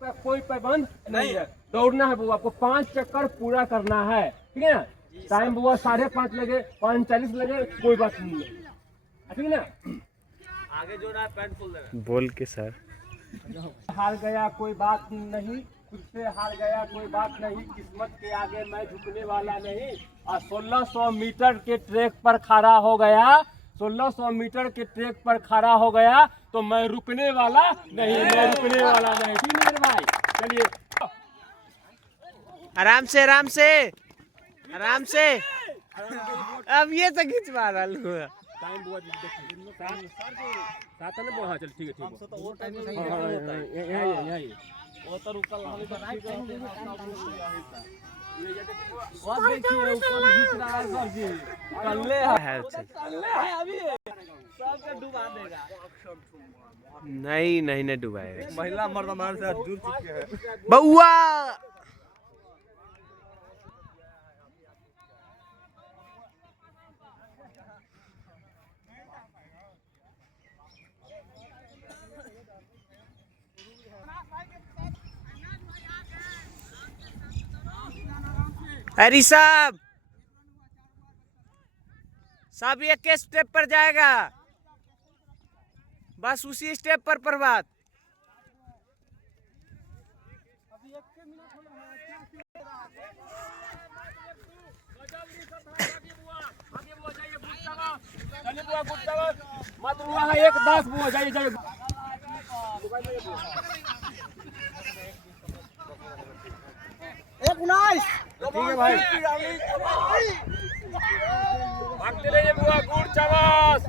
कोई पाबंद नहीं है। दौड़ना है बुआ, आपको 5 चक्कर पूरा करना है, ठीक है ना। टाइम बुआ 5:30 लगे, 5:40 लगे, कोई बात नहीं है, ठीक है ना। आगे जो ना पैंट खोल देना बोल के सर। हार गया कोई बात नहीं, खुद से हार गया कोई बात नहीं, किस्मत के आगे मैं झुकने वाला नहीं। और 1600 मीटर के ट्रैक पर खड़ा हो गया, 1600 मीटर के ट्रैक पर खड़ा हो गया तो मैं रुकने वाला नहीं, मैं रुकने वाला नहीं, ठीक है मेरे भाई। चलिए आराम से आराम से आराम से। अब ये तो खिंचवा रहा हूँ। टाइम बुआ देखिए साथ है ना बुआ। चल ठीक है, ठीक है, वो टाइम में सही है यही वो तो रुकल वाले पर राइट टाइम में ये देखिए ऊपर खींच रहा है सर जी, कल्ले है अभी सबके डुबा देगा। नहीं नहीं नहीं डुबाएगा। महिला मर्द हमारे साथ जुड़ चुके हैं बउआ। अरे साहब सब एक के स्टेप पर जाएगा, बस उसी स्टेप पर प्रभात। मत हुआ है 1-10 बुआ, जाइए जाइए। एक 19 ठीक है भाई, भागते रहिए बुआ, गुड़ चावस।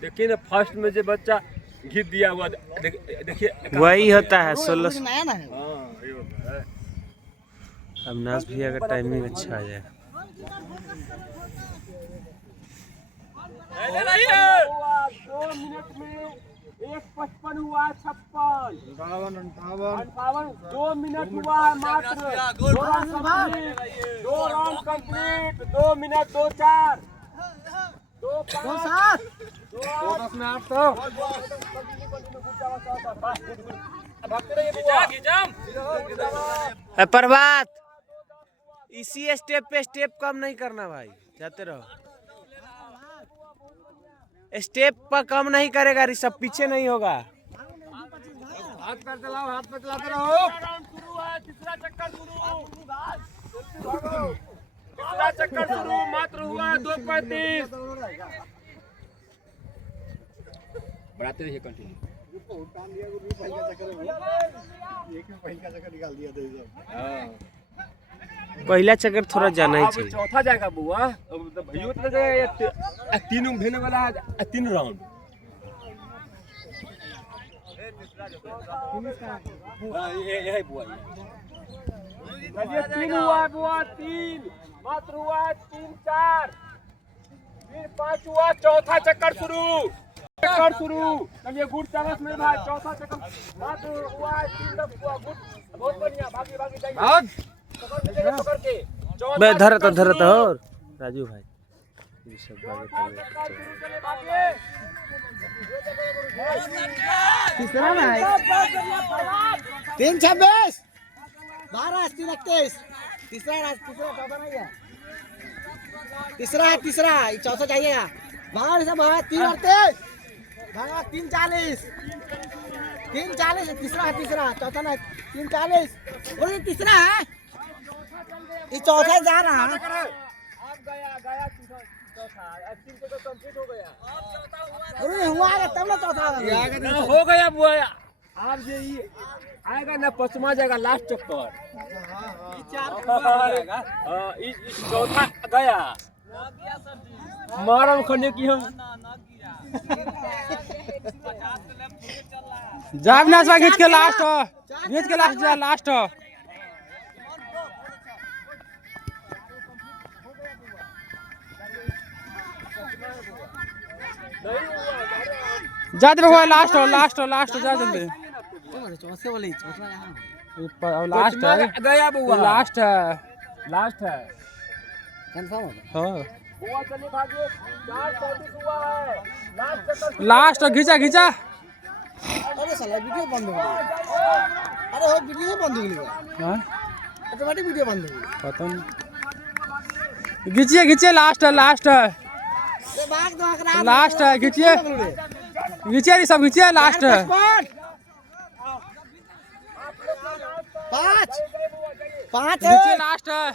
देखिए ना फर्स्ट में जो बच्चा घिस दिया हुआ, देखिए वही होता है 16। नया ना है। हाँ ये होता है। अब नाच भी अगर टाइमिंग अच्छा आ जाए। 2 मिनट में 1:55 हुआ, 56 58 2 मिनट हुआ है मात्र। 2 राउंड कंप्लीट, 2 मिनट 2:04 2:05 2:10 में 8 तो प्रभात इसी स्टेप पे स्टेप कम नहीं करना भाई, जाते रहो। स्टेप पर कम नहीं करेगा, ऋषभ पीछे नहीं होगा। हाथ पर चलाओ, हाथ पर चलाते रहो। राउंड शुरू है, तीसरा चक्कर शुरू, तीसरा चक्कर शुरू, मात्र हुआ 2:35। बढ़ाते रहिए कंटिन्यू। पहला चक्कर थोड़ा जाना ही अब चाहिए। चौथा जाएगा बुआ, अब भैया तो जाएगा 3 भेने वाला है, 3 राउंड। यही बुआ, ये 3 हुआ बुआ, 3 मात्र हुआ है, 3-4 फिर 5 हुआ, चौथा चक्कर शुरू, चक्कर शुरू। चलिए गुड़ चावस में भाई, चौथा चक्कर मात्र हुआ है, 3 हुआ, गुड़ बहुत बढ़िया, भागी भागी जाइए, भाग पकड़ के धरता हो राजू भाई। तीसरा ना है 3:26 12 3:21 तीसरा चौथा नहीं है, तीसरा ये चौथा जाइएगा। भाग सब 3:38 भागा 3:40 तीसरा है, तीसरा चौथा ना 3:40 बोलिए तीसरा है, ये चौथा जा रहा है। अब गया चौथा, 3 तो कंप्लीट हो गया, अरे हुआ है तब ना चौथा हो गया बुआ। अब ये आएगा ना पचमा जाएगा लास्ट चक्कर, चौथा गया मारम खने की हम जाब ना खींच के लास्ट हो, खींच के लास्ट जा, लास्ट हो। जा दे भगवान, लास्ट हो जा जल्दी। चौथे वाले चौथा लास्ट है गया बुआ, लास्ट है लास्ट है कंफर्म हो हाँ बुआ। चलिए भागिए, 4:34 हुआ है, लास्ट चक्कर। लास्ट खींचा खींचा अरे साला वीडियो बंद हो गई। अरे हो वीडियो बंद हो गई। हाँ ऑटोमेटिक वीडियो बंद हो गई। पता नहीं खींचिए खींचिए लास्ट है लास्ट है अरे भाग दो आकर लास्ट है खींचिए खींचिए नहीं सब खींचिए लास्ट है 5 5 खींचिए लास्ट है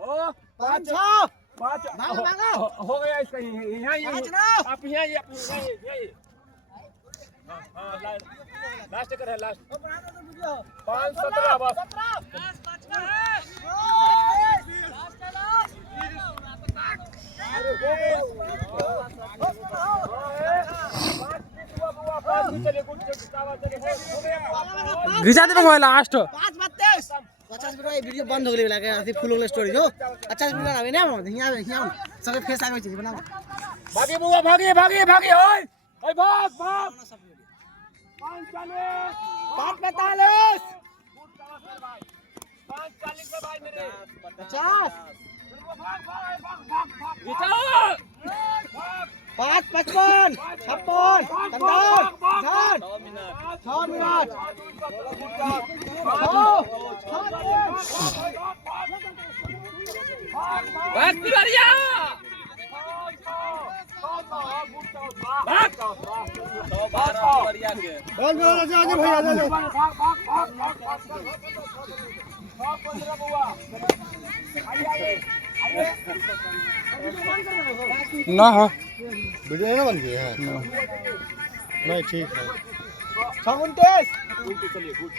ओ 5 6 पाँच भागो, भागो। हो गया इसका यहाँ पाँच नौ। आप यहाँ लास्ट कर है लास्ट 5:17 बस। घिचा दे मोबाइल लास्ट 5:32 50 मिनट में वीडियो बंद हो गई लगे अथी फुल हो गई स्टोरी जो 50 मिनट आवे ना यहाँ सब फेस आगे चीज बनाओ भागे बुआ भागे भागे भागे ओए ओए भाग भाग 5:45 5:40 से भाई मेरे 50 5:55 56 6 मिनट बस तिवारिया ना हो वीडियो ना बन गई है नहीं ठीक है 6:29 चलिए गुड